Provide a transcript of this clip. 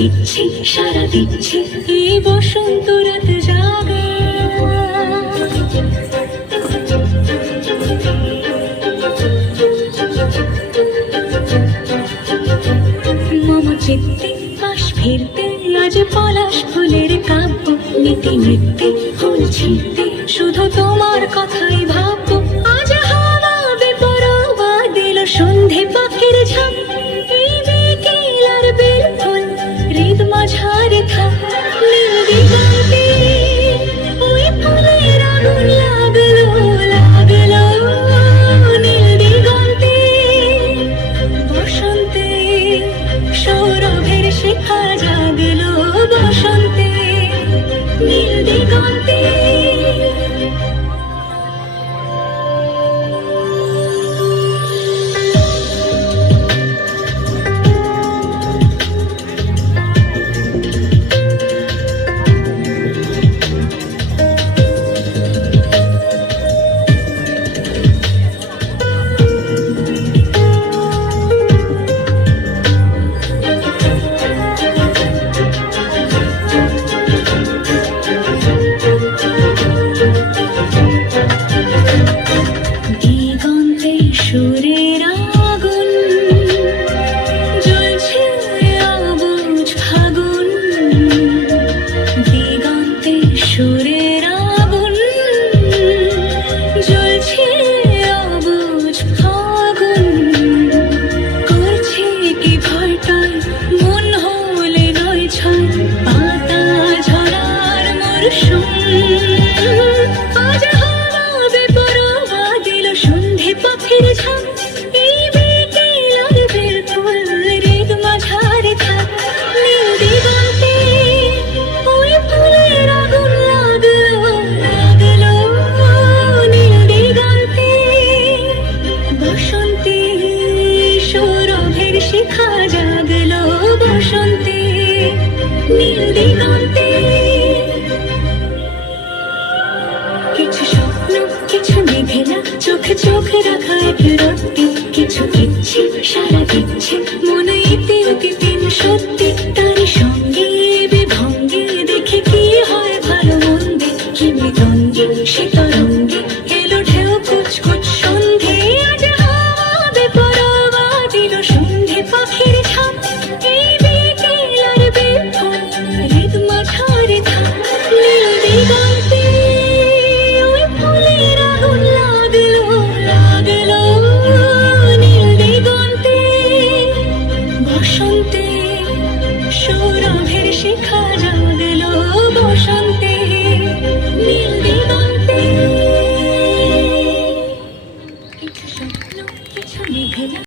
দিচ্ছে সারা দিচ্ছে এই বসন্ত রাত জাগে। মামা চিত্তে পাশ ফিরতে আজ পলাশ ফুলের কাব্য নীতি নৃত্যে ফুল ছিঁড়তে শুধু তোমার কথাই ভাববো। আজ হাওয়া বেপরোয়া দিল সন্ধে পাখির ঝাঁক এই বিকেল আর বেল ফুল হৃদ মাঝারে থাক নীল দিগন্তে ওই ফুলের আগুন লাগলো লাগলো নীল দিগন্তে বসন্তে সৌরভের শিখা জাগলো বসন্তে নীল দিগন্তে। সুরের আগুন জ্বলছে অবুঝ ফাগুন দিগন্তে সুরের আগুন জ্বলছে অবুঝ ফাগুন করছে কি ভয়টায় মন হলে নয় ছয় পাতা ঝরার মরশুম। আজ হাওয়া বেপরোয়া দিল সন্ধে পাখির ঝাঁক এই বিকেল আর বেল ফুল হৃদ মাঝারে থাক নীল দিগন্তে ওই ফুলের আগুন লাগলো লাগলো নীল দিগন্তে বসন্তে সৌরভের শিখা জাগলো বসন্তে নীল দিগন্তে। কিছু স্বপ্ন কিছু মেঘেলা চোখে চোখে রাখা এক রত্তি কিছু ইচ্ছে সারা দিচ্ছে মনে ইতি অতি দিন সত্যি তারই সঙ্গে বিভঙ্গে দেখে কি হয় ভালো মন্দে কি মৃদঙ্গে সে তরঙ্গে এলো ঢেউ কুচকুচ সন্ধে। আজ হাওয়া বেপরোয়া দিল সন্ধে পাখির ঝাঁক এই বিকেল আর বেল ফুল হৃদ মাঝারে থাক নীল দিগন্তে ওই ফুলের আগুন লাগলো লাগলো নীল দিগন্তে বসন্তে সৌরভের শিখা জাগলো বসন্তে।